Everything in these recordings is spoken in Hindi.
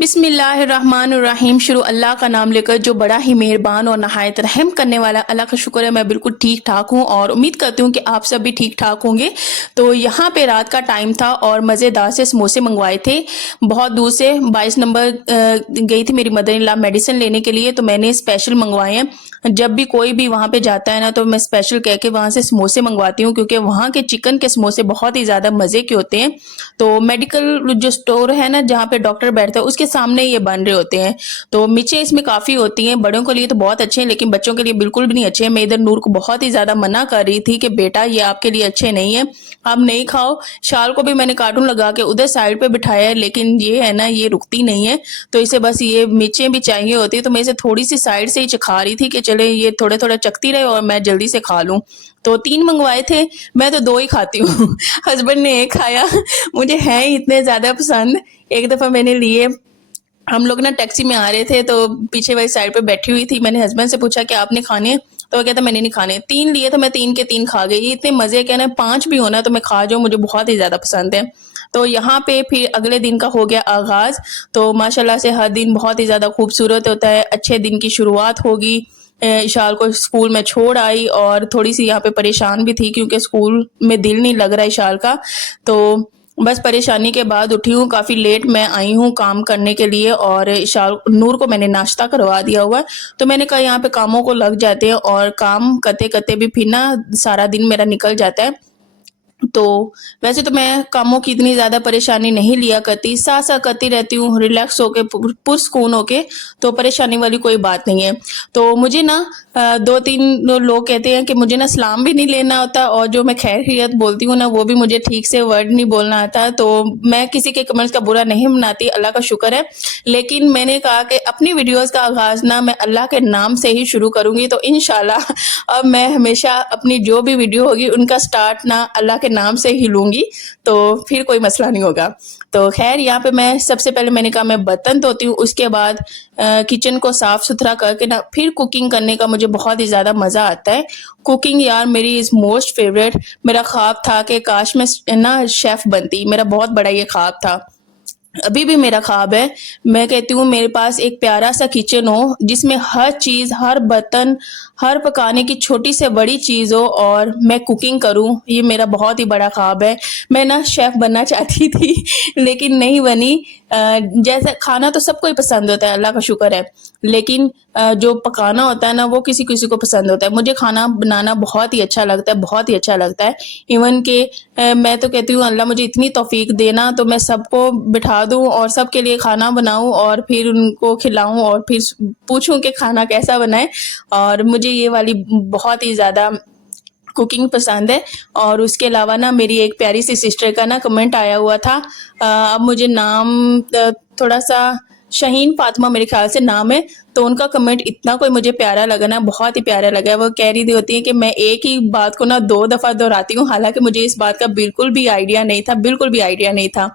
बिस्मिल्लाहिर्रहमानिर्रहीम। शुरू अल्लाह का नाम लेकर जो बड़ा ही मेहरबान और नहायत रहम करने वाला। अल्लाह का शुक्र है मैं बिल्कुल ठीक ठाक हूँ और उम्मीद करती हूँ कि आप सब भी ठीक ठाक होंगे। तो यहाँ पे रात का टाइम था और मज़ेदार से समोसे मंगवाए थे बहुत दूर से। 22 नंबर गई थी मेरी मदर इन लॉ मेडिसिन लेने के लिए, तो मैंने स्पेशल मंगवाए हैं। जब भी कोई भी वहाँ पे जाता है ना तो मैं स्पेशल कह के वहाँ से समोसे मंगवाती हूँ, क्योंकि वहाँ के चिकन के समोसे बहुत ही ज़्यादा मज़े के होते हैं। तो मेडिकल जो स्टोर है ना जहाँ पे डॉक्टर बैठते हैं उसके सामने ये बन रहे होते हैं। तो मिर्चें इसमें काफ़ी होती हैं, बड़ों के लिए तो बहुत अच्छे हैं लेकिन बच्चों के लिए बिल्कुल भी नहीं अच्छे हैं। मैं इधर नूर को बहुत ही ज़्यादा मना कर रही थी कि बेटा ये आपके लिए अच्छे नहीं है, आप नहीं खाओ। शाल को भी मैंने कार्टून लगा के उधर साइड पे बिठाया है, लेकिन ये है ना ये रुकती नहीं है, तो इसे बस ये मिर्चें भी चाहिए होती है। तो मैं इसे थोड़ी सी साइड से ही चखा रही थी कि चले ये थोड़े थोड़ा चखती रहे और मैं जल्दी से खा लूँ। तो 3 मंगवाए थे, मैं तो 2 ही खाती हूँ हस्बैंड ने 1 खाया मुझे हैं ही इतने ज़्यादा पसंद। एक दफ़ा मैंने लिए, हम लोग ना टैक्सी में आ रहे थे तो पीछे वाली साइड पे बैठी हुई थी। मैंने हस्बैंड से पूछा कि आपने खाने हैं? तो वो कहता मैंने नहीं खाने। 3 लिए तो मैं 3 के 3 खा गई। ये इतने मज़े के ना, 5 भी होना तो मैं खा जाऊँ, मुझे बहुत ही ज़्यादा पसंद है। तो यहाँ पे फिर अगले दिन का हो गया आगाज़। तो माशाल्लाह से हर दिन बहुत ही ज़्यादा खूबसूरत होता है, अच्छे दिन की शुरुआत होगी। इशाल को स्कूल में छोड़ आई और थोड़ी सी यहाँ पे परेशान भी थी क्योंकि स्कूल में दिल नहीं लग रहा इशाल का। तो बस परेशानी के बाद उठी हूँ, काफ़ी लेट मैं आई हूँ काम करने के लिए और इशाल नूर को मैंने नाश्ता करवा दिया हुआ है। तो मैंने कहा यहाँ पे कामों को लग जाते हैं और काम करते करते भी फिर ना सारा दिन मेरा निकल जाता है। तो वैसे तो मैं कामों की इतनी ज़्यादा परेशानी नहीं लिया करती, साथ-साथ करती रहती हूँ रिलैक्स होके पुरसुकून होके, तो परेशानी वाली कोई बात नहीं है। तो मुझे ना 2-3 लोग कहते हैं कि मुझे ना सलाम भी नहीं लेना होता और जो मैं खैर-खैरियत बोलती हूँ ना वो भी मुझे ठीक से वर्ड नहीं बोलना आता। तो मैं किसी के कमेंट्स का बुरा नहीं मनाती, अल्लाह का शुक्र है। लेकिन मैंने कहा कि अपनी वीडियोज़ का आगाज़ ना मैं अल्लाह के नाम से ही शुरू करूँगी, तो इंशाल्लाह अब मैं हमेशा अपनी जो भी वीडियो होगी उनका स्टार्ट ना अल्लाह के नाम से ही लूँगी, तो फिर कोई मसला नहीं होगा। तो ख़ैर यहाँ पे मैं सबसे पहले मैंने कहा मैं बर्तन धोती हूँ, उसके बाद किचन को साफ़-सुथरा करके ना फिर कुकिंग करने का मुझे बहुत ही ज़्यादा मज़ा आता है। कुकिंग यार मेरी इज़ मोस्ट फ़ेवरेट। मेरा ख़्वाब था कि काश मैं ना शेफ़ बनती, मेरा बहुत बड़ा ये ख़्वाब था। अभी भी मेरा ख्वाब है। मैं कहती हूँ मेरे पास एक प्यारा सा किचन हो जिसमें हर चीज़, हर बर्तन, हर पकाने की छोटी से बड़ी चीज़ हो और मैं कुकिंग करूँ, ये मेरा बहुत ही बड़ा ख्वाब है। मैं ना शेफ़ बनना चाहती थी लेकिन नहीं बनी। जैसा खाना तो सबको ही पसंद होता है, अल्लाह का शुक्र है, लेकिन जो पकाना होता है ना वो किसी-किसी को पसंद होता है। मुझे खाना बनाना बहुत ही अच्छा लगता है, बहुत ही अच्छा लगता है। इवन कि मैं तो कहती हूँ अल्लाह मुझे इतनी तौफ़ीक देना तो मैं सबको बिठा दूँ और सबके लिए खाना बनाऊँ और फिर उनको खिलाऊँ और फिर पूछूँ कि खाना कैसा बना है। और मुझे ये वाली बहुत ही ज़्यादा कुकिंग पसंद है। और उसके अलावा ना मेरी एक प्यारी सी सिस्टर का ना कमेंट आया हुआ था। अब मुझे नाम थोड़ा-सा शाहीन फ़ातिमा मेरे ख़्याल से नाम है, तो उनका कमेंट इतना कोई मुझे प्यारा लगा ना, बहुत ही प्यारा लगा। वो कह रही होती है कि मैं एक ही बात को ना 2 दफ़ा दोहराती हूँ, हालाँकि मुझे इस बात का बिल्कुल भी आइडिया नहीं था, बिल्कुल भी आइडिया नहीं था।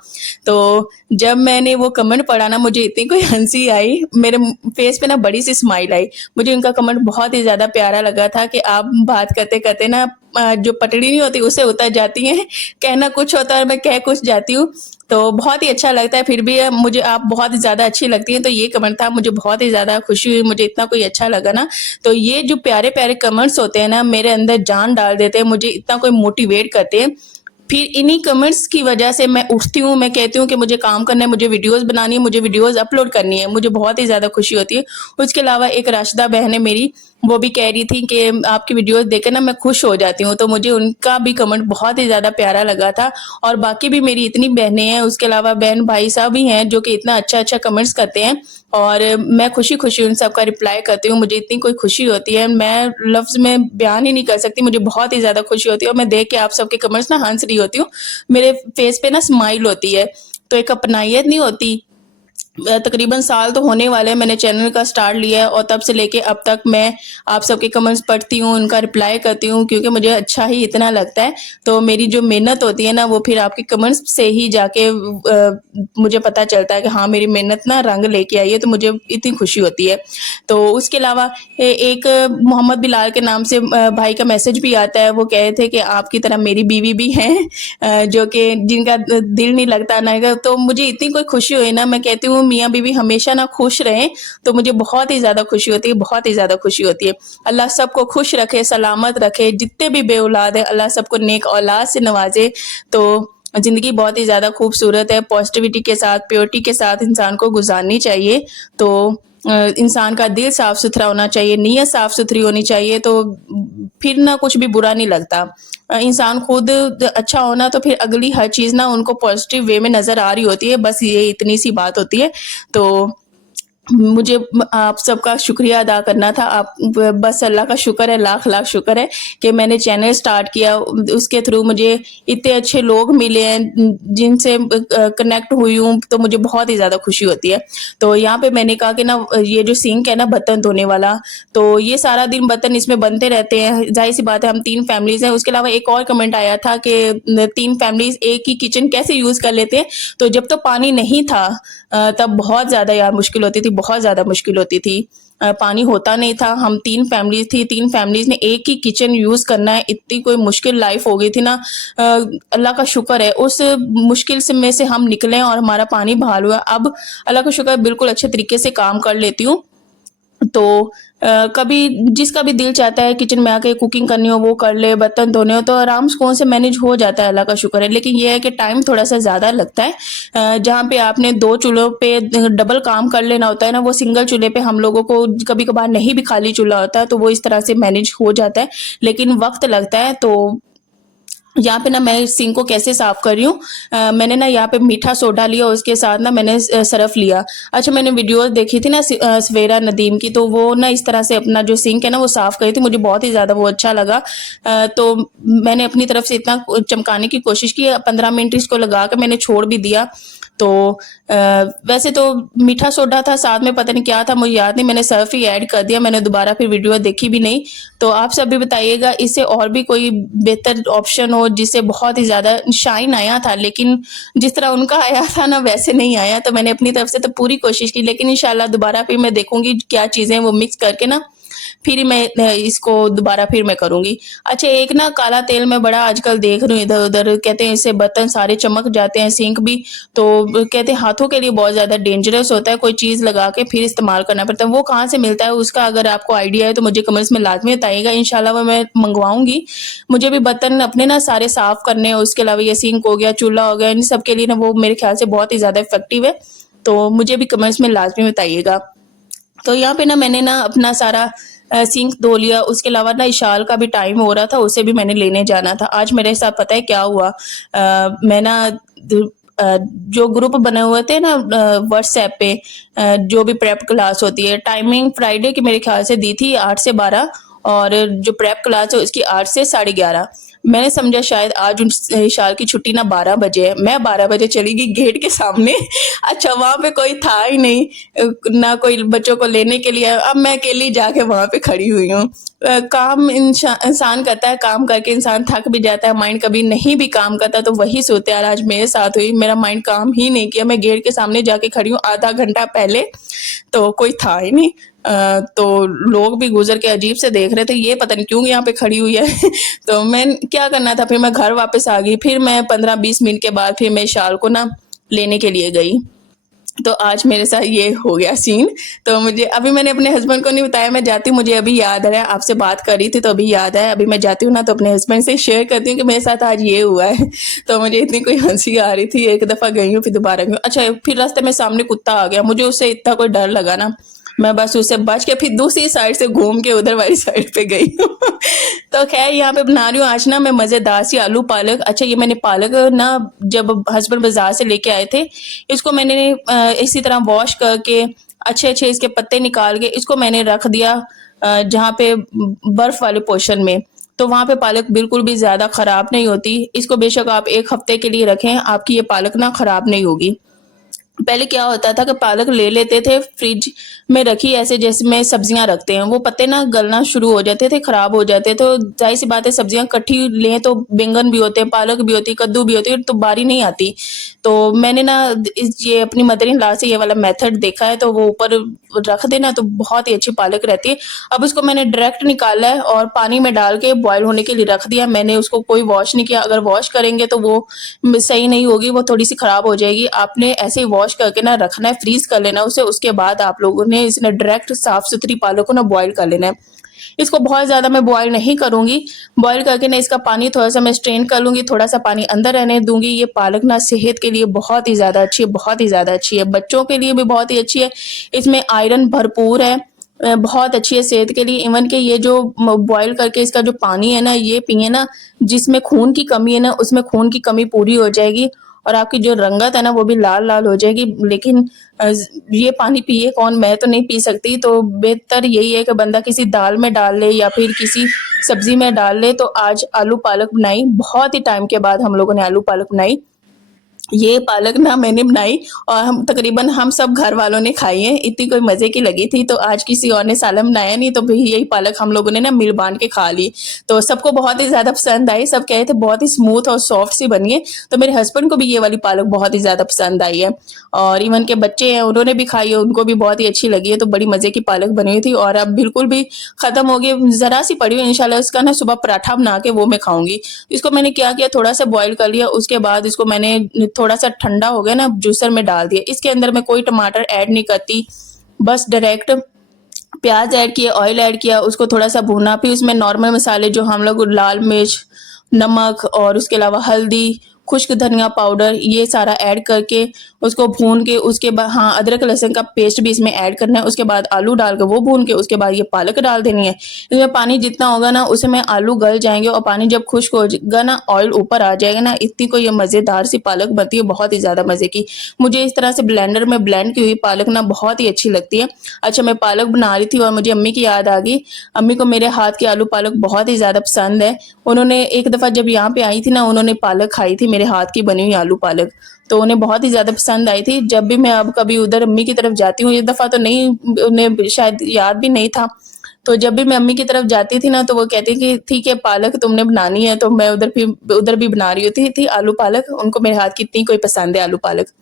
तो जब मैंने वो कमेंट पढ़ा ना मुझे इतनी कोई हँसी आई, मेरे फेस पे ना बड़ी-सी स्माइल आई। मुझे उनका कमेंट बहुत ही ज़्यादा प्यारा लगा था कि आप बात करते-करते ना जो पटड़ी नहीं होती उससे उतर जाती हैं, कहना कुछ होता है और मैं कह कुछ जाती हूँ। तो बहुत ही अच्छा लगता है, फिर भी मुझे आप बहुत ही ज़्यादा अच्छी लगती हैं, तो ये कमेंट था, मुझे बहुत ही ज़्यादा खुशी हुई, मुझे इतना कोई अच्छा लगा ना। तो ये जो प्यारे-प्यारे कमेंट्स होते हैं ना, मेरे अंदर जान डाल देते हैं, मुझे इतना कोई मोटिवेट करते हैं। फिर इन्हीं कमेंट्स की वजह से मैं उठती हूँ, मैं कहती हूँ कि मुझे काम करना है, मुझे वीडियोज़ बनानी है, मुझे वीडियोज़ अपलोड करनी है, मुझे बहुत ही ज़्यादा खुशी होती है। उसके अलावा एक राशिदा बहन है मेरी, वो भी कह रही थी कि आपकी वीडियोज़ देख के ना मैं खुश हो जाती हूँ, तो मुझे उनका भी कमेंट बहुत ही ज़्यादा प्यारा लगा था। और बाकी भी मेरी इतनी बहनें हैं, उसके अलावा बहन-भाई साहब भी हैं जो कि इतना अच्छा-अच्छा कमेंट्स करते हैं और मैं खुशी-खुशी उन सब का रिप्लाई करती हूँ। मुझे इतनी कोई खुशी होती है, मैं लफ्ज़ में बयान ही नहीं कर सकती, मुझे बहुत ही ज़्यादा खुशी होती है और मैं देख के आप सबके कमेंट्स ना हँस रही होती हूँ। मेरे फेस पे ना स्माइल होती है, तो एक अपनाइयत नहीं होती। तकरीबन साल तो होने वाले हैं मैंने चैनल का स्टार्ट लिया है और तब से लेके अब तक मैं आप सबके कमेंट्स पढ़ती हूँ, उनका रिप्लाई करती हूँ क्योंकि मुझे अच्छा ही इतना लगता है। तो मेरी जो मेहनत होती है ना वो फिर आपके कमेंट्स से ही जाके मुझे पता चलता है कि हाँ मेरी मेहनत ना रंग लेके आई है, तो मुझे इतनी खुशी होती है। तो उसके अलावा एक मोहम्मद बिलाल के नाम से भाई का मैसेज भी आता है, वो कह रहे थे कि आपकी तरह मेरी बीवी भी हैं जो कि जिनका दिल नहीं लगता ना, तो मुझे इतनी कोई खुशी हुई ना, मैं कहती हूँ हूँ मियाँ बीवी हमेशा ना खुश रहें, तो मुझे बहुत ही ज़्यादा खुशी होती है, बहुत ही ज़्यादा खुशी होती है। अल्लाह सबको खुश रखे, सलामत रखे, जितने भी बेऔलाद हैं अल्लाह सबको नेक औलाद से नवाज़े। तो ज़िंदगी बहुत ही ज़्यादा खूबसूरत है, पॉज़िटिविटी के साथ, प्योरिटी के साथ इंसान को गुज़ारनी चाहिए। तो इंसान का दिल साफ़-सुथरा होना चाहिए, नीयत साफ़-सुथरी होनी चाहिए, तो फिर ना कुछ भी बुरा नहीं लगता। इंसान खुद अच्छा होना तो फिर अगली हर चीज़ ना उनको पॉज़िटिव वे में नज़र आ रही होती है, बस ये इतनी सी बात होती है। तो मुझे आप सबका शुक्रिया अदा करना था। आप बस अल्लाह का शुक्र है, लाख-लाख शुक्र है कि मैंने चैनल स्टार्ट किया, उसके थ्रू मुझे इतने अच्छे लोग मिले हैं जिनसे कनेक्ट हुई हूँ, तो मुझे बहुत ही ज़्यादा खुशी होती है। तो यहाँ पे मैंने कहा कि ना ये जो सिंक है ना बर्तन धोने वाला, तो ये सारा दिन बर्तन इसमें बनते रहते हैं, ज़ाहिर-सी बात है हम 3 फैमिलीज़ हैं। उसके अलावा एक और कमेंट आया था कि 3 फैमिलीज़ एक ही किचन कैसे यूज़ कर लेते हैं? तो जब तो पानी नहीं था तब बहुत ज़्यादा यार मुश्किल होती थी, बहुत ज़्यादा मुश्किल होती थी। पानी होता नहीं था, हम 3 फैमिलीज़ थी, 3 फैमिलीज़ ने एक ही किचन यूज़ करना है, इतनी कोई मुश्किल लाइफ़ हो गई थी ना। अल्लाह का शुक्र है उस मुश्किल से में से हम निकले और हमारा पानी बहाल हुआ। अब अल्लाह का शुक्र है बिल्कुल अच्छे तरीके से काम कर लेती हूँ। तो कभी जिसका भी दिल चाहता है किचन में आके कुकिंग करनी हो वो कर ले, बर्तन धोने हो तो आराम सुकून से मैनेज हो जाता है, अल्लाह का शुक्र है। लेकिन ये है कि टाइम थोड़ा-सा ज़्यादा लगता है। जहाँ पे आपने 2 चूल्हों पे डबल काम कर लेना होता है ना, वो सिंगल चूल्हे पे हम लोगों को कभी-कभार नहीं भी खाली चूल्हा होता है, तो वो इस तरह से मैनेज हो जाता है। लेकिन वक़्त लगता है, तो यहाँ पे ना मैं इस सिंक को कैसे साफ़ कर रही हूँ। मैंने ना यहाँ पे मीठा सोडा लिया, उसके साथ ना मैंने सरफ़ लिया। अच्छा, मैंने वीडियोज़ देखी थी ना सवेरा नदीम की, तो वो ना इस तरह से अपना जो सिंक है ना वो साफ़ करी थी, मुझे बहुत ही ज़्यादा वो अच्छा लगा। तो मैंने अपनी तरफ से इतना चमकाने की कोशिश की, 15 मिनट इसको लगा के मैंने छोड़ भी दिया। तो वैसे तो मीठा सोडा था, साथ में पता नहीं क्या था मुझे याद नहीं, मैंने सर्फ़ ही ऐड कर दिया, मैंने दोबारा फिर वीडियो देखी भी नहीं। तो आप सब भी बताइएगा इससे और भी कोई बेहतर ऑप्शन हो जिससे बहुत ही ज़्यादा शाइन आया था, लेकिन जिस तरह उनका आया था ना वैसे नहीं आया। तो मैंने अपनी तरफ से तो पूरी कोशिश की, लेकिन इंशाल्लाह दोबारा फिर मैं देखूँगी क्या चीज़ें वो मिक्स करके ना फिर मैं इसको दोबारा फिर मैं करूँगी। अच्छा, एक ना काला तेल मैं बड़ा आजकल देख रही हूँ इधर-उधर, कहते हैं इससे बर्तन सारे चमक जाते हैं, सिंक भी। तो कहते हैं हाथों के लिए बहुत ज़्यादा डेंजरस होता है, कोई चीज़ लगा के फिर इस्तेमाल करना पड़ता है। वो कहाँ से मिलता है उसका अगर आपको आइडिया है तो मुझे कमेंट्स में लाज़मी बताइएगा, इंशाल्लाह वो मैं मँगवाऊँगी। मुझे भी बर्तन अपने ना सारे साफ़ करने हैं, उसके अलावा ये सिंक हो गया, चूल्हा हो गया, इन सब के लिए ना वो मेरे ख़्याल से बहुत ही ज़्यादा इफ़ेक्टिव है। तो मुझे भी कमेंट्स में लाज़मी बताइएगा। तो यहाँ पे ना मैंने ना अपना सारा सिंक धो लिया, उसके अलावा ना इशाल का भी टाइम हो रहा था, उसे भी मैंने लेने जाना था। आज मेरे साथ पता है क्या हुआ? मैं ना जो ग्रुप बने हुए थे ना व्हाट्सएप पे, जो भी प्रेप क्लास होती है, टाइमिंग फ्राइडे की मेरे ख्याल से दी थी 8 से 12, और जो प्रेप क्लास है उसकी 8 से 11:30। मैंने समझा शायद आज इशाल की छुट्टी ना 12 बजे है, मैं 12 बजे चली गई गेट के सामने। अच्छा, वहाँ पे कोई था ही नहीं, ना कोई बच्चों को लेने के लिए। अब मैं अकेली जाके वहाँ पे खड़ी हुई हूँ। काम इंसान करता है, काम करके इंसान थक भी जाता है, माइंड कभी नहीं भी काम करता, तो वही सूरत-ए-हाल आज मेरे साथ हुई। मेरा माइंड काम ही नहीं किया, मैं गेट के सामने जाके खड़ी हूँ आधा घंटा पहले, तो कोई था ही नहीं। तो लोग भी गुज़र के अजीब से देख रहे थे, ये पता नहीं क्यों यहाँ पे खड़ी हुई है। तो मैं क्या करना था, फिर मैं घर वापस आ गई। फिर मैं 15-20 मिनट के बाद फिर मैं शाल को ना लेने के लिए गई। तो आज मेरे साथ ये हो गया सीन। तो मुझे अभी मैंने अपने हस्बैंड को नहीं बताया मैं जाती हूँ, मुझे अभी याद आया, आपसे बात कर रही थी तो अभी याद आया। अभी मैं जाती हूँ ना तो अपने हस्बैंड से शेयर करती हूँ कि मेरे साथ आज ये हुआ है। तो मुझे इतनी कोई हंसी आ रही थी, एक दफ़ा गई हूँ फिर दोबारा गई हूँ। अच्छा, फिर रास्ते में सामने कुत्ता आ गया, मुझे उससे इतना कोई डर लगा ना, मैं बस उससे बच के फिर दूसरी साइड से घूम के उधर वाली साइड पे गई हूँ। तो खैर यहाँ पे बना रही हूँ आज ना मैं मज़ेदार सी आलू पालक। अच्छा, ये मैंने पालक ना जब हस्बैंड बाज़ार से लेके आए थे, इसको मैंने इसी तरह वॉश करके अच्छे-अच्छे इसके पत्ते निकाल के इसको मैंने रख दिया जहाँ पे बर्फ़ वाले पोर्शन में। तो वहाँ पे पालक बिल्कुल भी ज़्यादा ख़राब नहीं होती। इसको बेशक आप 1 हफ़्ते के लिए रखें, आपकी ये पालक ना ख़राब नहीं होगी। पहले क्या होता था कि पालक ले लेते थे, फ्रिज में रखी ऐसे जैसे में सब्जियां रखते हैं, वो पत्ते ना गलना शुरू हो जाते थे, खराब हो जाते। तो जाहिर सी बात है सब्जियां इकट्ठी लें तो बैंगन भी होते हैं, पालक भी होती है, कद्दू भी होती है, तो बारी नहीं आती। तो मैंने ना ये अपनी मदर इन लॉ से ये वाला मेथड देखा है, तो वो ऊपर रख देना तो बहुत ही अच्छी पालक रहती है। अब उसको मैंने डायरेक्ट निकाला है और पानी में डाल के बॉयल होने के लिए रख दिया। मैंने उसको कोई वॉश नहीं किया, अगर वॉश करेंगे तो वो सही नहीं होगी, वो थोड़ी सी खराब हो जाएगी। आपने ऐसे ही वॉश वॉश करके ना रखना है, फ्रीज कर लेना है उसे। उसके बाद आप लोगों ने इसने डायरेक्ट साफ सुथरी पालक को ना बॉईल कर लेना है। इसको बहुत ज़्यादा मैं बॉईल नहीं करूँगी, बॉईल करके ना इसका पानी थोड़ा-सा मैं स्ट्रेन कर लूँगी, थोड़ा-सा पानी अंदर रहने दूँगी। ये पालक ना सेहत के लिए बहुत ही ज़्यादा अच्छी है, बहुत ही ज़्यादा अच्छी है, बच्चों के लिए भी बहुत ही अच्छी है। इसमें आयरन भरपूर है, बहुत अच्छी है सेहत के लिए। इवन कि ये जो बॉईल करके इसका जो पानी है ना, ये पिए ना, जिसमें खून की कमी है ना, उसमें खून की कमी पूरी हो जाएगी और आपकी जो रंगत है ना, वो भी लाल-लाल हो जाएगी। लेकिन ये पानी पिए कौन? मैं तो नहीं पी सकती, तो बेहतर यही है कि बंदा किसी दाल में डाल ले या फिर किसी सब्ज़ी में डाल ले। तो आज आलू पालक बनाई, बहुत ही टाइम के बाद हम लोगों ने आलू पालक बनाई। ये पालक ना मैंने बनाई और हम सब घर वालों ने खाई है, इतनी कोई मज़े की लगी थी। तो आज किसी और ने सालन बनाया नहीं, तो भई यही पालक हम लोगों ने ना मिल बाँट के खा ली। तो सबको बहुत ही ज़्यादा पसंद आई, सब कह रहे थे बहुत ही स्मूथ और सॉफ्ट सी बनी है। तो मेरे हस्बैंड को भी ये वाली पालक बहुत ही ज़्यादा पसंद आई है और इवन के बच्चे हैं, उन्होंने भी खाई है, उनको भी बहुत ही अच्छी लगी है। तो बड़ी मज़े की पालक बनी हुई थी और अब बिल्कुल भी ख़त्म हो गई, ज़रा-सी पड़ी हुई है। इंशाल्लाह इसका ना सुबह पराठा बना के वो मैं खाऊँगी। इसको मैंने क्या किया, थोड़ा-सा बॉयल कर लिया, उसके बाद इसको मैंने थोड़ा-सा ठंडा हो गया ना, जूसर में डाल दिया। इसके अंदर मैं कोई टमाटर ऐड नहीं करती, बस डायरेक्ट प्याज़ ऐड किया, ऑयल ऐड किया, उसको थोड़ा-सा भूना, फिर उसमें नॉर्मल मसाले जो हम लोग लाल मिर्च, नमक और उसके अलावा हल्दी, खुश्क धनिया पाउडर, ये सारा ऐड करके उसको भून के उसके बाद हाँ, अदरक लहसुन का पेस्ट भी इसमें ऐड करना है। उसके बाद आलू डाल के वो भून के उसके बाद ये पालक डाल देनी है। इसमें पानी जितना होगा ना, उसमें आलू गल जाएँगे और पानी जब खुश्क हो जाएगा ना, ऑयल ऊपर आ जाएगा ना, इतनी को ये मज़ेदार सी पालक बनती है, बहुत ही ज़्यादा मज़े की। मुझे इस तरह से ब्लेंडर में ब्लेंड की हुई पालक ना बहुत ही अच्छी लगती है। अच्छा, मैं पालक बना रही थी और मुझे अम्मी की याद आ गई। अम्मी को मेरे हाथ की आलू पालक बहुत ही ज़्यादा पसंद है। उन्होंने एक दफ़ा जब यहाँ पे आई थी ना, उन्होंने पालक खाई थी, मेरे हाथ की बनी हुई आलू पालक, तो उन्हें बहुत ही ज़्यादा पसंद आई थी। जब भी मैं अब कभी उधर अम्मी की तरफ जाती हूँ, इस दफ़ा तो नहीं, उन्हें शायद याद भी नहीं था। तो जब भी मैं अम्मी की तरफ जाती थी ना, तो वो कहती कि ठीक है पालक तुमने बनानी है, तो मैं उधर भी बना रही होती थी आलू पालक। उनको मेरे हाथ की इतनी कोई पसंद है आलू पालक।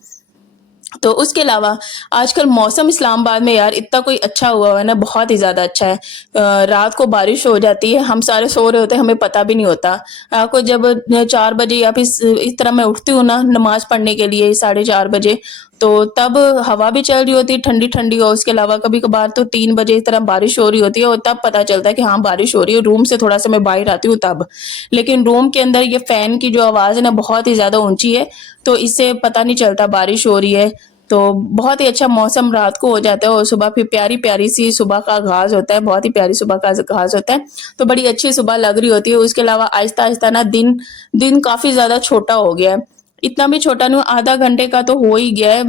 तो उसके अलावा आजकल मौसम इस्लामाबाद में यार इतना कोई अच्छा हुआ है ना, बहुत ही ज़्यादा अच्छा है। रात को बारिश हो जाती है, हम सारे सो रहे होते हैं, हमें पता भी नहीं होता। रात को जब 4 बजे या फिर इस तरह मैं उठती हूँ ना नमाज़ पढ़ने के लिए 4:30 बजे, तो तब हवा भी चल रही होती है ठंडी-ठंडी और उसके अलावा कभी-कभार तो 3 बजे इस तरह बारिश हो रही होती है और तब पता चलता है कि हाँ, बारिश हो रही है। रूम से थोड़ा-सा मैं बाहर आती हूँ तब। लेकिन रूम के अंदर ये फ़ैन की जो आवाज़ है ना बहुत ही ज़्यादा ऊँची है, तो इससे पता नहीं चलता बारिश हो रही है। तो बहुत ही अच्छा मौसम रात को हो जाता है और सुबह फिर प्यारी-प्यारी सी सुबह का आगाज़ होता है, बहुत ही प्यारी सुबह का आगाज़ होता है। तो बड़ी अच्छी सुबह लग रही होती है। उसके अलावा आहिस्ता-आहिस्ता ना दिन दिन काफ़ी ज़्यादा छोटा हो गया है। इतना भी छोटा नहीं, आधा घंटे का तो हो ही गया है।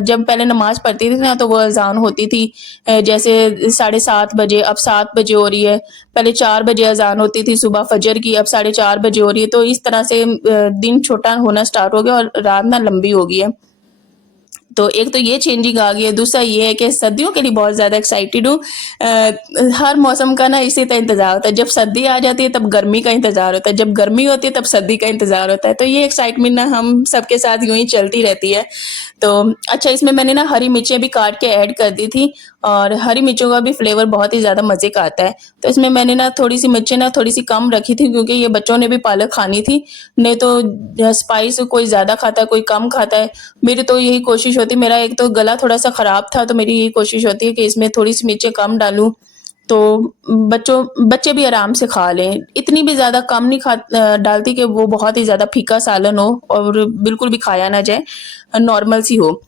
जब पहले नमाज़ पढ़ती थी ना, तो वो अज़ान होती थी जैसे 7:30 बजे, अब 7 बजे हो रही है। पहले 4 बजे अज़ान होती थी सुबह फ़जर की, अब 4:30 बजे हो रही है। तो इस तरह से दिन छोटा होना स्टार्ट हो गया और रात ना लंबी हो गई है। तो एक तो ये चेंजिंग आ गई है, दूसरा ये है कि सर्दियों के लिए बहुत ज़्यादा एक्साइटेड हूँ। हर मौसम का ना इसी तरह इंतज़ार होता है, जब सर्दी आ जाती है तब गर्मी का इंतज़ार होता है, जब गर्मी होती है तब सर्दी का इंतज़ार होता है। तो ये एक्साइटमेंट ना हम सबके साथ यूँ ही चलती रहती है। तो अच्छा, इसमें मैंने ना हरी मिर्चें भी काट के ऐड कर दी थी और हरी मिर्चों का भी फ्लेवर बहुत ही ज़्यादा मज़े का आता है। तो इसमें मैंने ना थोड़ी-सी मिर्चें ना थोड़ी-सी कम रखी थी क्योंकि ये बच्चों ने भी पालक खानी थी, नहीं तो स्पाइस कोई ज़्यादा खाता है, कोई कम खाता है। मेरी तो यही कोशिश होती है, मेरा एक तो गला थोड़ा-सा ख़राब था, तो मेरी यही कोशिश होती है कि इसमें थोड़ी-सी मिर्चें कम डालूँ, तो बच्चे भी आराम से खा लें। इतनी भी ज़्यादा कम नहीं डालती कि वो बहुत ही ज़्यादा फीका सालन हो और बिल्कुल भी खाया ना जाए, नॉर्मल सी हो।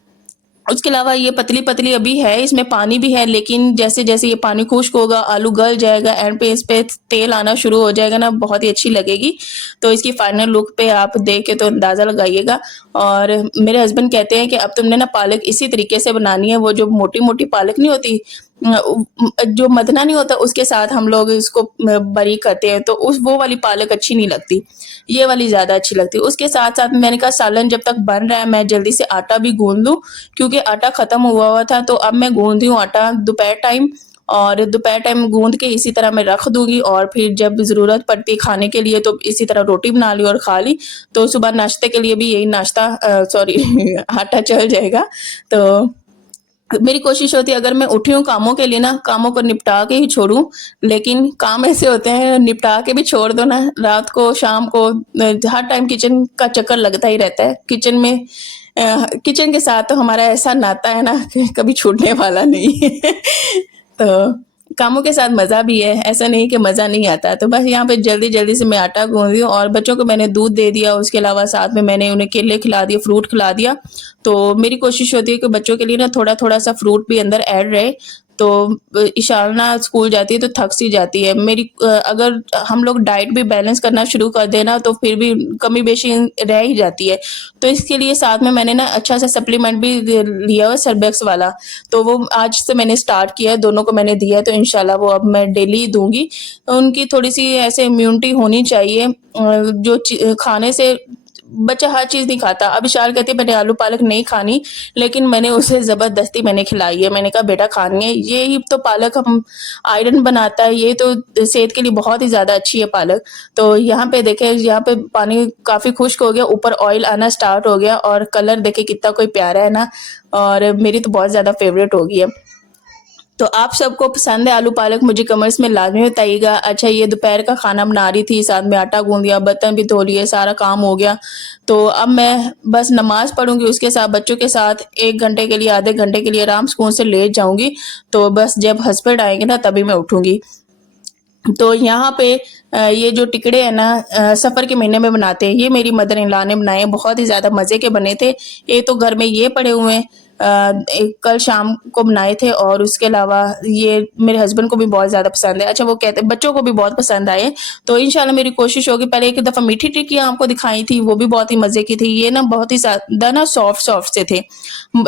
उसके अलावा ये पतली-पतली अभी है, इसमें पानी भी है, लेकिन जैसे-जैसे ये पानी खुश्क होगा, आलू गल जाएगा, एंड पे इस पे तेल आना शुरू हो जाएगा ना, बहुत ही अच्छी लगेगी। तो इसकी फाइनल लुक पे आप देख के तो अंदाज़ा लगाइएगा। और मेरे हस्बैंड कहते हैं कि अब तुमने ना पालक इसी तरीके से बनानी है, वो जो मोटी-मोटी पालक नहीं होती, जो मदना नहीं होता उसके साथ हम लोग इसको बारीक करते हैं, तो उस वो वाली पालक अच्छी नहीं लगती, ये वाली ज़्यादा अच्छी लगती है। उसके साथ-साथ मैंने कहा सालन जब तक बन रहा है मैं जल्दी से आटा भी गूँध लूँ, क्योंकि आटा ख़त्म हुआ हुआ था, तो अब मैं गूँध रही हूँ आटा दोपहर टाइम, और दोपहर टाइम गूँध के इसी तरह मैं रख दूँगी और फिर जब ज़रूरत पड़ती है खाने के लिए तो इसी तरह रोटी बना ली और खा ली। तो सुबह नाश्ते के लिए भी यही नाश्ता सॉरी आटा चल जाएगा। तो मेरी कोशिश होती है अगर मैं उठी हूँ कामों के लिए ना, कामों को निपटा के ही छोड़ूँ, लेकिन काम ऐसे होते हैं निपटा के भी छोड़ दो ना, रात को शाम को हर टाइम किचन का चक्कर लगता ही रहता है। किचन में किचन के साथ तो हमारा ऐसा नाता है ना कि कभी छूटने वाला नहीं है। तो कामों के साथ मज़ा भी है, ऐसा नहीं कि मज़ा नहीं आता। तो बस यहाँ पे जल्दी-जल्दी से मैं आटा गूँथ रही हूँ और बच्चों को मैंने दूध दे दिया, उसके अलावा साथ में मैंने उन्हें केले खिला दिए, फ्रूट खिला दिया। तो मेरी कोशिश होती है कि बच्चों के लिए ना थोड़ा-थोड़ा सा फ्रूट भी अंदर ऐड रहे। तो इशाल ना स्कूल जाती है तो थक सी जाती है। अगर हम लोग डाइट भी बैलेंस करना शुरू कर दें ना तो फिर भी कमी-बेशी रह ही जाती है। तो इसके लिए साथ में मैंने ना अच्छा सा सप्लीमेंट भी लिया हुआ है सर्बेक्स वाला। तो वो आज से मैंने स्टार्ट किया है, दोनों को मैंने दिया है तो इंशाल्लाह वो अब मैं डेली दूँगी। उनकी थोड़ी-सी ऐसे इम्यूनिटी होनी चाहिए, जो खाने से बच्चा हर चीज़ नहीं खाता। अब विशाल कहती है मैंने आलू पालक नहीं खानी, लेकिन मैंने उसे ज़बरदस्ती मैंने खिलाई है। मैंने कहा बेटा खानी है, ये ही तो पालक हम आयरन बनाता है, ये तो सेहत के लिए बहुत ही ज़्यादा अच्छी है पालक। तो यहाँ पे देखें, यहाँ पे पानी काफ़ी खुश्क हो गया, ऊपर ऑयल आना स्टार्ट हो गया और कलर देखें कितना कोई प्यारा है ना, और मेरी तो बहुत ज़्यादा फ़ेवरेट हो गई है। तो आप सबको पसंद है आलू पालक, मुझे कमेंट्स में लाज़मी बताइएगा। अच्छा, ये दोपहर का खाना बना रही थी, साथ में आटा गूँध दिया, बर्तन भी धो लिए, सारा काम हो गया। तो अब मैं बस नमाज़ पढ़ूँगी, उसके साथ बच्चों के साथ 1 घंटे के लिए, आधे घंटे के लिए आराम सुकून से लेट जाऊँगी। तो बस जब हस्बैंड आएँगे ना तभी मैं उठूँगी। तो यहाँ पे ये जो टिकड़े हैं ना, सफ़र के महीने में बनाते हैं, ये मेरी मदर इन लॉ ने बनाए हैं, बहुत ही ज़्यादा मज़े के बने थे। ये तो घर में ये पड़े हुए हैं, एक कल शाम को बनाए थे और उसके अलावा ये मेरे हस्बैंड को भी बहुत ज़्यादा पसंद है। अच्छा, वो कहते हैं बच्चों को भी बहुत पसंद आए। तो इंशाल्लाह मेरी कोशिश होगी, पहले एक दफ़ा मीठी टिक्कियाँ आपको दिखाई थी, वो भी बहुत ही मज़े की थी। ये ना बहुत ही ज़्यादा ना सॉफ्ट-सॉफ्ट से थे।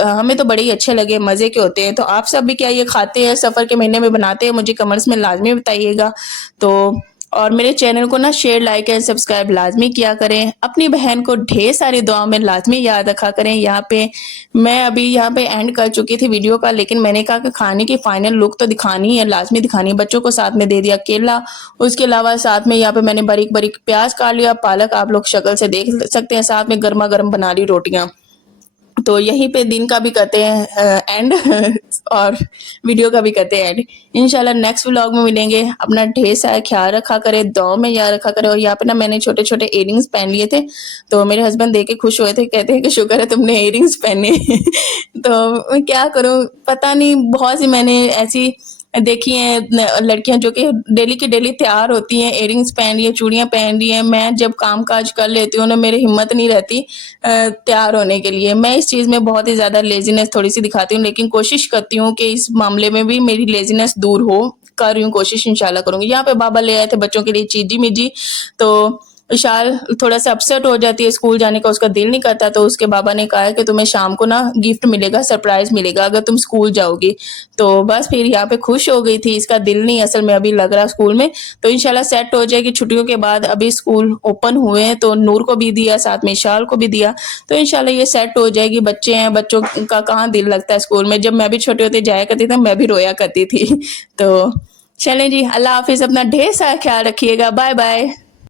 हमें तो बड़े ही अच्छे लगे, मज़े के होते हैं। तो आप सब भी क्या ये खाते हैं, सफ़र के महीने में बनाते हैं? मुझे कमेंट्स में लाज़मी बताइएगा। तो और मेरे चैनल को ना शेयर, लाइक एंड सब्सक्राइब लाज़मी किया करें। अपनी बहन को ढेर सारी दुआओं में लाज़मी याद रखा करें। मैं अभी यहाँ पे एंड कर चुकी थी वीडियो का, लेकिन मैंने कहा कि खाने की फाइनल लुक तो दिखानी है, लाज़मी दिखानी है। बच्चों को साथ में दे दिया केला, उसके अलावा साथ में यहाँ पे मैंने बारीक-बारीक प्याज़ काट लिया, पालक आप लोग शक्ल से देख सकते हैं, साथ में गरमा-गरम बना ली रोटियाँ। तो यहीं पे दिन का भी करते हैं एंड और वीडियो का भी करते हैं एंड। इंशाल्लाह नेक्स्ट व्लॉग में मिलेंगे। अपना ढेर सारा ख्याल रखा करें, दुआओं में याद रखा करें। और यहाँ पे ना मैंने छोटे-छोटे इयररिंग्स पहन लिए थे, तो मेरे हस्बैंड देख के खुश हुए थे, कहते हैं कि शुक्र है तुमने इयररिंग्स पहने। तो मैं क्या करूँ, पता नहीं, बहुत सी मैंने ऐसी देखी हैं लड़कियां जो कि डेली की डेली तैयार होती हैं, इयररिंग्स पहन रही है, चूड़ियां पहन रही हैं। मैं जब काम काज कर लेती हूँ ना, मेरी हिम्मत नहीं रहती तैयार होने के लिए। मैं इस चीज़ में बहुत ही ज़्यादा लेज़ीनेस थोड़ी-सी दिखाती हूँ, लेकिन कोशिश करती हूँ कि इस मामले में भी मेरी लेज़ीनेस दूर हो। कर रही हूँ कोशिश, इंशाल्लाह करूँगी। यहाँ पे बाबा ले आए थे बच्चों के लिए चीज़ी-मिज़ी, तो विशाल थोड़ा-सा अपसेट हो जाती है, स्कूल जाने का उसका दिल नहीं करता, तो उसके बाबा ने कहा है कि तुम्हें शाम को ना गिफ्ट मिलेगा, सरप्राइज़ मिलेगा अगर तुम स्कूल जाओगी। तो बस फिर यहाँ पे खुश हो गई थी, इसका दिल नहीं असल में अभी लग रहा स्कूल में। तो इंशाल्लाह सेट हो जाएगी छुट्टियों के बाद। अभी स्कूल ओपन हुए हैं तो नूर को भी दिया, साथ में इशाल को भी दिया। तो इंशाल्लाह ये सेट हो जाएगी। बच्चे हैं, बच्चों का कहाँ दिल लगता है स्कूल में। जब मैं भी छोटी होती जाया करती थी, मैं भी रोया करती थी। तो चलें जी, अल्लाह हाफ़िज़, अपना ढेर सारा ख्याल रखिएगा। बाय-बाय।